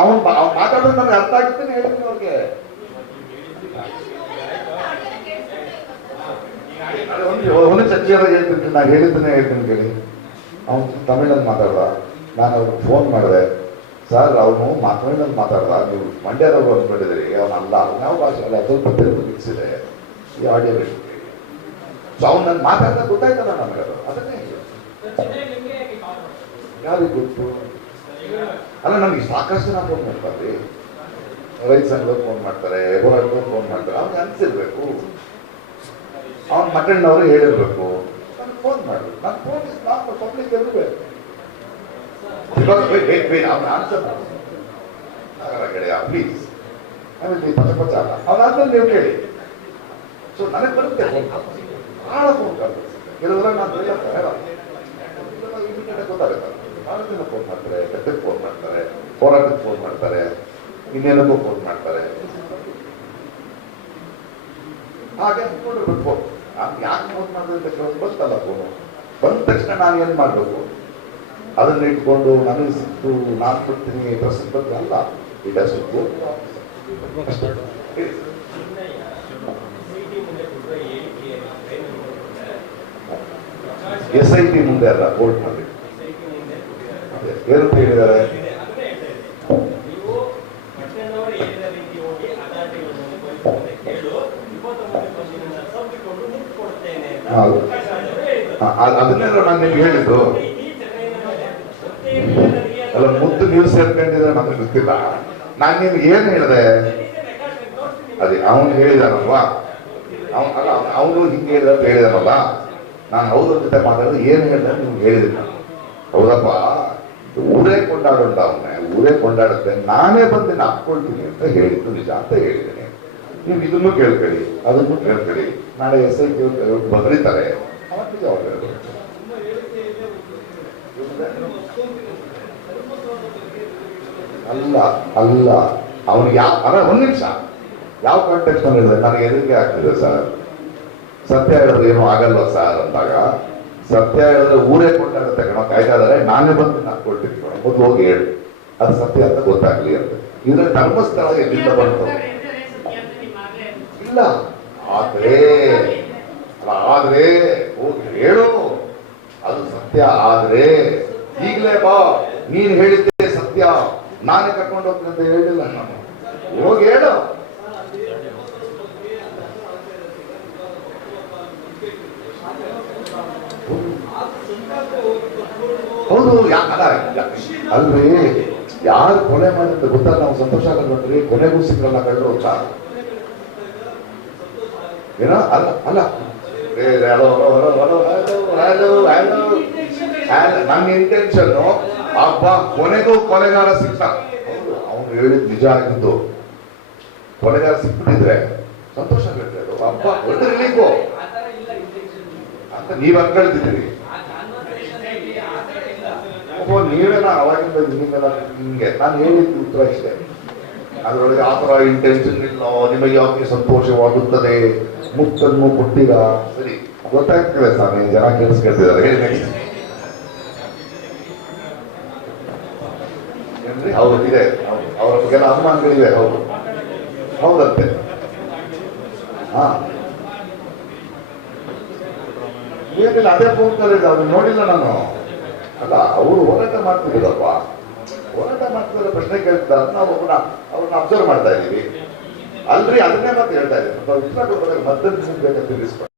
ಅವ್ನು ಮಾತಾಡೋದು ನನಗೆ ಅರ್ಥ ಆಗಿದ್ದೇನೆ ಹೇಳಿದ್ನಿ ಅವ್ರಿಗೆ. ಒಂದು ಚರ್ಚೆಯಾಗ ಹೇಳ್ತೀನಿ, ನಾನು ಹೇಳ್ತೀನಿ ಕೇಳಿ. ಅವನು ತಮಿಳಲ್ಲಿ ಮಾತಾಡ್ದ, ನಾನು ಅವ್ರಿಗೆ ಫೋನ್ ಮಾಡಿದೆ, ಸರ್ ಅವನು ತಮಿಳಲ್ಲಿ ಮಾತಾಡ್ದ, ನೀವು ಮಂಡ್ಯದವ್ರು ಅಂದ್ಕೊಂಡಿದ್ರಿ, ಅವನಲ್ಲ, ಯಾವ ಭಾಷೆ ಅಲ್ಲ, ಸ್ವಲ್ಪ ತೆಲುಗು ಮಿಕ್ಸ್ ಇದೆ, ಈ ಆಡಿಯೋ ಬೇಕು. ಸೊ ಅವ್ನು ನಾನು ಮಾತಾಡ್ದಾಗ ಗೊತ್ತಾಯ್ತಲ್ಲ ನಮಗೆ. ಅದು ಅದನ್ನೇ ಯಾರಿಗೆ ಗೊತ್ತು ಅಲ್ಲ. ನಮ್ಗೆ ಸಾಕಷ್ಟು ಜನ ಫೋನ್ ಮಾಡ್ತಾರೆ, ರೈತ ಸಂಘದವ್ರು ಫೋನ್ ಮಾಡ್ತಾರೆ, ಹೋರಾಟದವ್ರು ಫೋನ್ ಮಾಡ್ತಾರೆ. ಅವ್ನಿಗೆ ಅನ್ಸಿರ್ಬೇಕು, ಅವ್ನ ಮಕ್ಕಳನ್ನವರು ಹೇಳಿರ್ಬೇಕು, ನಾನು ಫೋನ್ ಮಾಡಬೇಕು. ನಾನು ಫೋನ್ ಇಸ್ ನಾಟ್ ಪಬ್ಲಿಕ್ ಇರಬೇಕು. ಅವನ ಆನ್ಸರ್ ಗೆಳೆಯ ಪ್ಲೀಸ್, ಆಮೇಲೆ ಪಚ ಅವನಾದ್ಮೇಲೆ ನೀವು ಕೇಳಿ. ಸೊ ನನಗೆ ಬರುತ್ತೆ ಫೋನ್, ಭಾಳ ಫೋನ್ ಕಾಲ್. ಕೆಲವರ ನಾನು ಗೊತ್ತಾಗುತ್ತೆ. ಭಾಳ ಜನ ಫೋನ್ ಮಾಡ್ತಾರೆ, ಗದ್ದೆಗೆ ಫೋನ್ ಮಾಡ್ತಾರೆ, ಹೋರಾಟಕ್ಕೆ ಫೋನ್ ಮಾಡ್ತಾರೆ, ಇನ್ನೇನಕ್ಕೂ ಫೋನ್ ಮಾಡ್ತಾರೆ. ಹಾಗೆ ನೋಡಿರ್ಬೇಕು ಫೋನ್. ನಾನು ಯಾಕೆ ಫೋನ್ ಮಾಡಿದೆ ಅಂತ ಕೇಳೋದು ಬಂತಲ್ಲ ಫೋನು. ಬಂದ ತಕ್ಷಣ ನಾನು ಏನು ಮಾಡಬೇಕು? ಅದನ್ನ ಇಟ್ಕೊಂಡು ನನಗೆ ಸಿಕ್ತು ನಾನು ಕೊಡ್ತೀನಿ ಪ್ರಸಿದ್ಧ ಅಲ್ಲ. It has to go to officer. SIT ಮುಂದೆ ಅಲ್ಲ, ಕೋರ್ಟ್ನಲ್ಲಿ ಏನಂತ ಹೇಳಿದ್ದಾರೆ? ಅದನ್ನೆಲ್ಲ ನಾನು ನಿಮ್ಗೆ ಹೇಳಿದ್ದು ಅಲ್ಲ. ಮುದ್ದು ನೀವು ಸೇರ್ಕೊಂಡಿದ್ರೆ ನಮಗೆ ಗೊತ್ತಿಲ್ಲ. ನಾನು ನಿಮ್ಗೆ ಏನ್ ಹೇಳಿದೆ? ಅದೇ ಅವನು ಹೇಳಿದಾನಲ್ವಾ, ಅವನು ಹಿಂಗೆ ಹೇಳಿದ ಅಂತ ಹೇಳಿದಾನಲ್ಲ. ನಾನು ಅವ್ರ ಜೊತೆ ಮಾತಾಡಿದ್ರೆ ಏನು ಹೇಳಿದ್ರೆ ನಿಮ್ಗೆ ಹೇಳಿದ್ದೀನಿ ನಾನು. ಹೌದಪ್ಪ, ಊರೇ ಕೊಂಡಾಡೋಣ, ಅವನೇ ಊರೇ ಕೊಂಡಾಡುತ್ತೆ, ನಾನೇ ಬಂದು ಹಾಕ್ಕೊಳ್ತೀನಿ ಅಂತ ಹೇಳಿದ್ದು ನಿಜ ಅಂತ ಹೇಳಿದ್ದೀನಿ. ನೀವು ಇದನ್ನು ಕೇಳ್ಕೊಳ್ಳಿ, ಅದನ್ನು ಕೇಳ್ಕೊಳ್ಳಿ. ನಾಳೆ SIT ಬದಲಿತಾರೆ, ಅವತ್ತಿಗೆ ಅವ್ರು ಹೇಳ್ಬೇಕು. ಅಲ್ಲ ಅವನು ಯಾವ ಒಂದ್ ನಿಮಿಷ ಯಾವ ಕಾಂಟೆಕ್ಸ್ಟ್ ನಲ್ಲಿ ಹೇಳಿದ್ರೆ ನನಗೆ ಹೆದರಿಕೆ ಆಗ್ತಿದೆ ಸರ್, ಸತ್ಯ ಹೇಳಿದ್ರೆ ಏನೂ ಆಗಲ್ಲ ಸರ್ ಅಂದಾಗ, ಸತ್ಯ ಹೇಳಿದ್ರೆ ಊರೇ ಕೊಂಡಾಗುತ್ತೆ ಕಣ, ಕಾಯ್ದಾದ್ರೆ ನಾನೇ ಬಂದು ಹಾಕೊಳ್ತೀನಿ ಕಣ, ಮೊದಲು ಹೋಗಿ ಹೇಳು ಅದು ಸತ್ಯ ಅಂತ ಗೊತ್ತಾಗ್ಲಿ ಅಂತ. ಇದ್ರೆ ಧರ್ಮಸ್ಥಳ ಎಲ್ಲಿಂದ ಬಂತು ಇಲ್ಲ, ಆದ್ರೆ ಆದ್ರೆ ಹೋಗಿ ಹೇಳು ಅದು ಸತ್ಯ. ಆದ್ರೆ ಈಗಲೇ ಬಾ ನೀನ್ ಹೇಳಿದ್ದೆ ಸತ್ಯ, ನಾನೇ ಕರ್ಕೊಂಡು ಹೋಗ್ತೀನಿ ಅಂತ ಹೇಳಿಲ್ಲ ನಾನು, ಹೋಗಿ ಹೇಳು. ಹೌದು ಅಲ್ರಿ, ಯಾರು ಕೊಲೆ ಮಾಡಿದ್ರೆ ಗೊತ್ತಾಗ ನಾವು ಸಂತೋಷ ಆಗಲ್ವನ್ರಿ, ಕೊನೆಗೂ ಸಿಕ್ಕಲ್ಲ ಕಳ್ಳರು ಅಂತ ಏನೋ ಅಲ್ಲ ಅಲ್ಲ. ನನ್ನ ಇಂಟೆನ್ಷನ್ ಹಬ್ಬ ಕೊನೆಗೂ ಕೊಲೆಗಾರ ಸಿಕ್ತ, ಅವನು ಹೇಳಿದ್ ನಿಜ ಆಗಿದ್ದು, ಕೊಲೆಗಾರ ಸಿಕ್ಬಿಟ್ಟಿದ್ರೆ ಸಂತೋಷ ಆಗುತ್ತೆ, ಅದು ಹಬ್ಬ ದೊಡ್ಡ ರಿಲೀಫು ಅಂತ ನೀವ್ ಅನ್ಕೊಳ್ತಿದ್ದೀರಿ. ನೀವೇನ ಅವಾಗಿಂದ ನಿಮಗೆಲ್ಲ ನಿಮ್ಗೆ ನಾನು ಹೇಳಿದ್ದು ಉತ್ತರ ಇಷ್ಟೇ, ಅದರೊಳಗೆ ಆ ಥರ ಇಂಟೆನ್ಷನ್ ಇಲ್ಲ, ನಿಮಗೆ ಯಾಕೆ ಸಂತೋಷವಾಗುತ್ತದೆ, ಮುತ್ತನ್ನು ಕೊಟ್ಟಿರ ಸರಿ ಗೊತ್ತಾಗ್ತದೆ ಸ್ವಾಮಿ, ಜನ ಕೇಳಿಸ್ಕೊಳ್ತಿದ್ದಾರೆ. ಹೇಳಿ ನೆಕ್ಸ್ಟ್ ಏನ್ರಿ? ಹೌದು ಇದೆ, ಅವರ ಬಗ್ಗೆಲ್ಲ ಅನುಮಾನಗಳಿವೆ. ಹೌದು ಹೌದಂತೆ. ಹಾ ಏನಿಲ್ಲ, ಅದೇ ಫೋನ್ ಕಲಿದೆ, ಅದನ್ನ ನೋಡಿಲ್ಲ ನಾನು. ಅಲ್ಲ ಅವರು ಹೋರಾಟ ಮಾಡ್ತಿದ್ದೀರಲ್ವ, ಹೋರಾಟ ಮಾಡ್ತಿದ್ರೆ ಪ್ರಶ್ನೆ ಕೇಳ್ತಿದ್ದಾರೆ, ನಾವು ಅವ್ರನ್ನ ಅಬ್ಸರ್ವ್ ಮಾಡ್ತಾ ಇದ್ದೀವಿ ಅಲ್ರಿ, ಅದನ್ನೇ ಮತ್ತೆ ಹೇಳ್ತಾ ಇದ್ದೀವಿ. ಉತ್ತರ ಕೊಡ್ಬೇಕಾದ್ರೆ ಮಧ್ಯದಲ್ಲಿ ಬೇಕಂತ ತಿಳಿಸ್ಕೊಂಡು